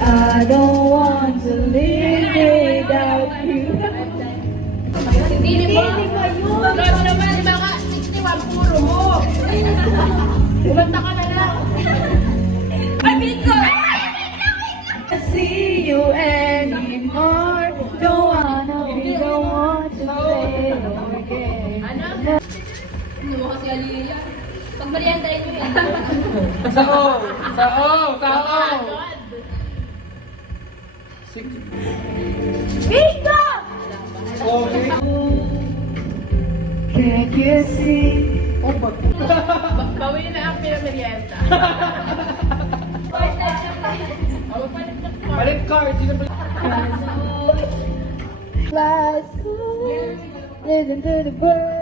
I don't want to live without you. Hindi ba yun? Grabe naman, di ba ka? 61 puro mo. Kumanta ka na lang. Ay, Bingo! See you anymore. Don't wanna be the one to play again. Ano? Ano mo kasi Aliyah? Pag malihantayin mo yan. Sao! Sao! Sao! Bingo! Oh, sige. Can't you see? Bawi na ang pinamerienda. Balik card! Sino ba? Fly, listen to the birds.